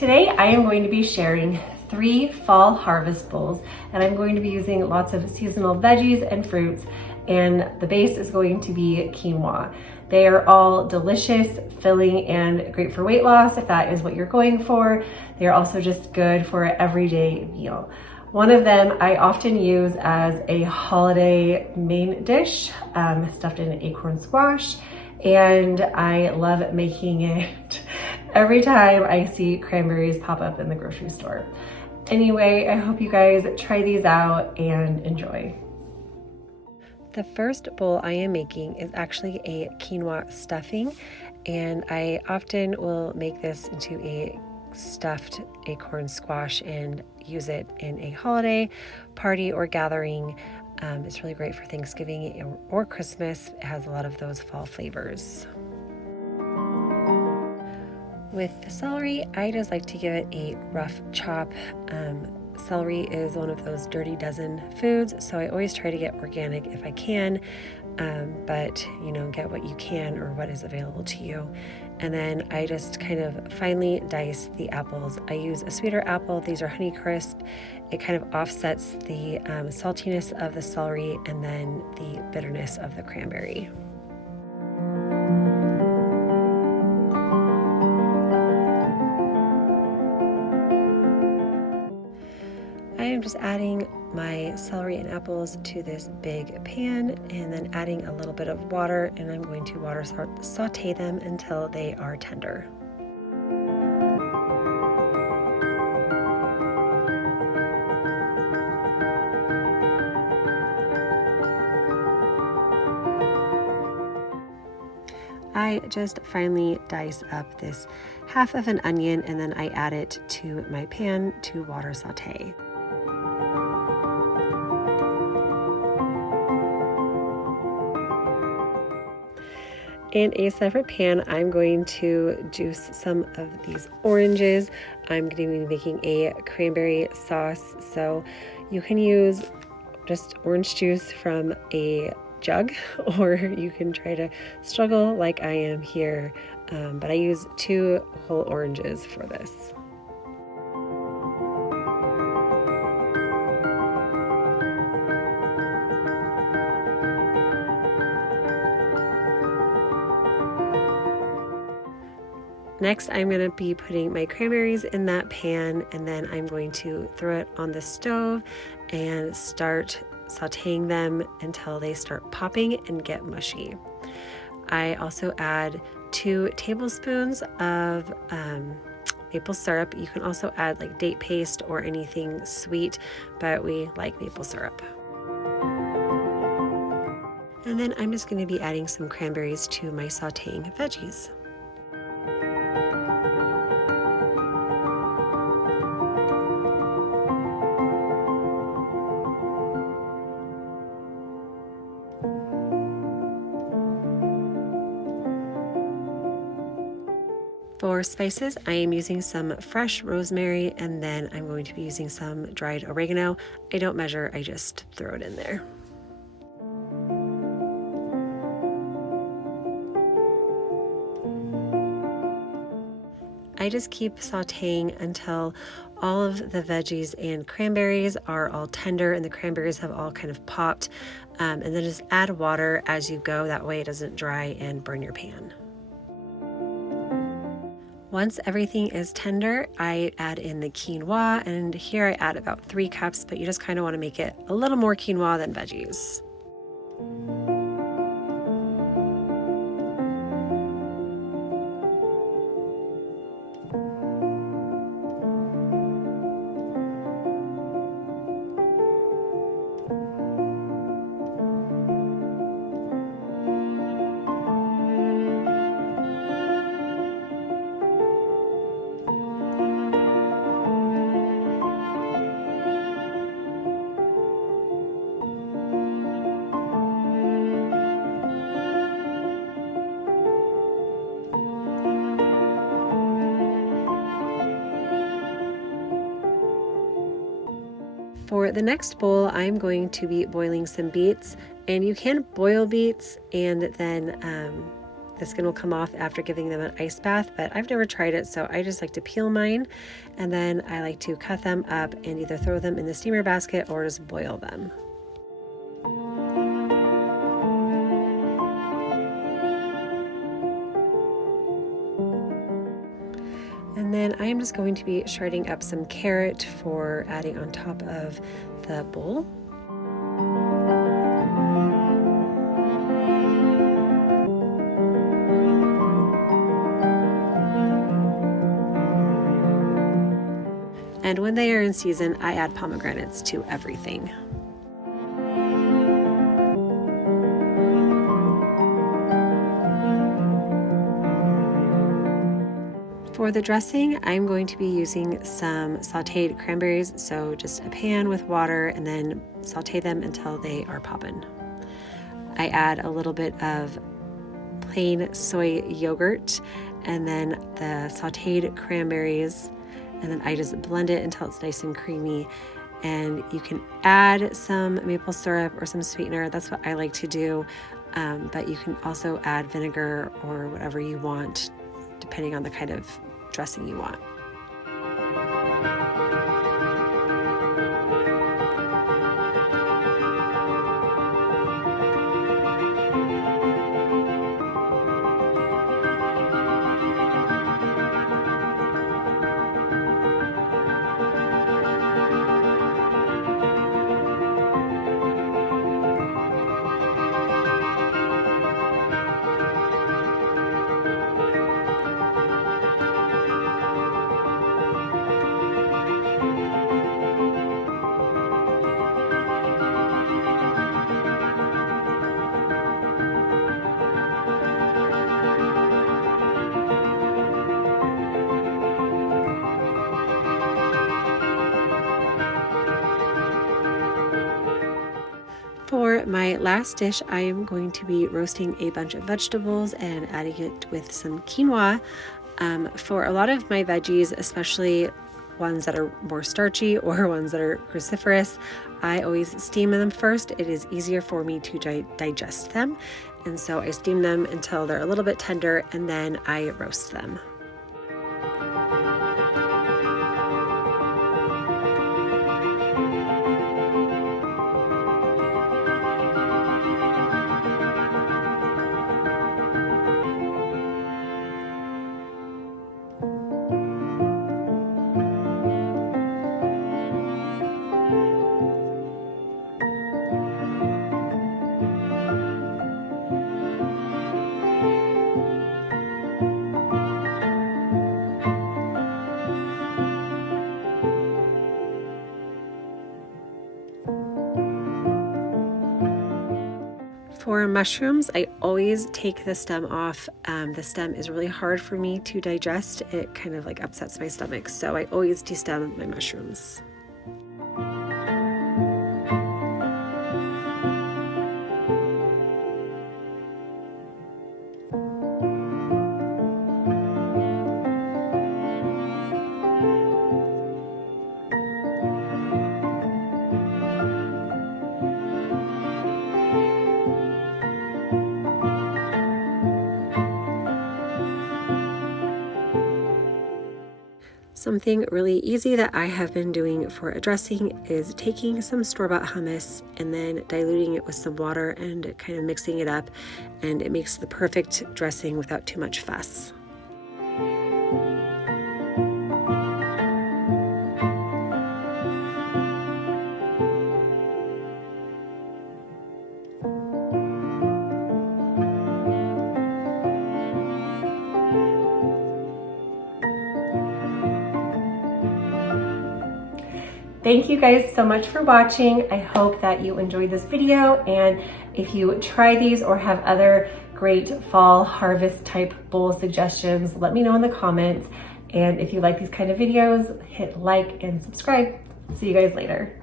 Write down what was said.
Today I am going to be sharing 3 fall harvest bowls, and I'm going to be using lots of seasonal veggies and fruits, and the base is going to be quinoa. They are all delicious, filling, and great for weight loss if that is what you're going for. They are also just good for an everyday meal. One of them I often use as a holiday main dish, stuffed in acorn squash, and I love making it every time I see cranberries pop up in the grocery store. Anyway, I hope you guys try these out and enjoy. The first bowl I am making is actually a quinoa stuffing, and I often will make this into a stuffed acorn squash and use it in a holiday party or gathering. It's really great for Thanksgiving or Christmas. It has a lot of those fall flavors. With the celery, I just like to give it a rough chop. Celery is one of those dirty dozen foods, so I always try to get organic if I can, but get what you can or what is available to you. And then I just kind of finely dice the apples. I use a sweeter apple. These are Honeycrisp. It kind of offsets the saltiness of the celery and then the bitterness of the cranberry. I am just adding my celery and apples to this big pan and then adding a little bit of water, and I'm going to water saute them until they are tender. I just finely dice up this half of an onion, and then I add it to my pan to water saute. In a separate pan, I'm going to juice some of these oranges. I'm going to be making a cranberry sauce, so you can use just orange juice from a jug, or you can try to struggle like I am here, but I use 2 whole oranges for this. Next, I'm going to be putting my cranberries in that pan, and then I'm going to throw it on the stove and start sauteing them until they start popping and get mushy. I also add 2 tablespoons of maple syrup. You can also add like date paste or anything sweet, but we like maple syrup. And then I'm just going to be adding some cranberries to my sauteing veggies. For spices, I am using some fresh rosemary, and then I'm going to be using some dried oregano. I don't measure, I just throw it in there. I just keep sauteing until all of the veggies and cranberries are all tender and the cranberries have all kind of popped, and then just add water as you go. That way it doesn't dry and burn your pan. Once everything is tender, I add in the quinoa, and here I add about 3 cups, but you just kind of want to make it a little more quinoa than veggies. For the next bowl, I'm going to be boiling some beets, and you can boil beets and then the skin will come off after giving them an ice bath, but I've never tried it, so I just like to peel mine, and then I like to cut them up and either throw them in the steamer basket or just boil them. And then I'm just going to be shredding up some carrot for adding on top of the bowl. And when they are in season, I add pomegranates to everything. For the dressing, I'm going to be using some sauteed cranberries, so just a pan with water and then saute them until they are popping. I add a little bit of plain soy yogurt and then the sauteed cranberries, and then I just blend it until it's nice and creamy. And you can add some maple syrup or some sweetener. That's what I like to do, but you can also add vinegar or whatever you want, depending on the kind of dressing you want. For my last dish, I am going to be roasting a bunch of vegetables and adding it with some quinoa. For a lot of my veggies, especially ones that are more starchy or ones that are cruciferous, I always steam them first. It is easier for me to digest them, and so I steam them until they're a little bit tender, and then I roast them. For mushrooms, I always take the stem off. The stem is really hard for me to digest. It kind of like upsets my stomach, so I always destem my mushrooms. Something really easy that I have been doing for a dressing is taking some store-bought hummus and then diluting it with some water and kind of mixing it up, and it makes the perfect dressing without too much fuss. Thank you guys so much for watching. I hope that you enjoyed this video, and if you try these or have other great fall harvest type bowl suggestions, let me know in the comments. And if you like these kind of videos, hit like and subscribe. See you guys later.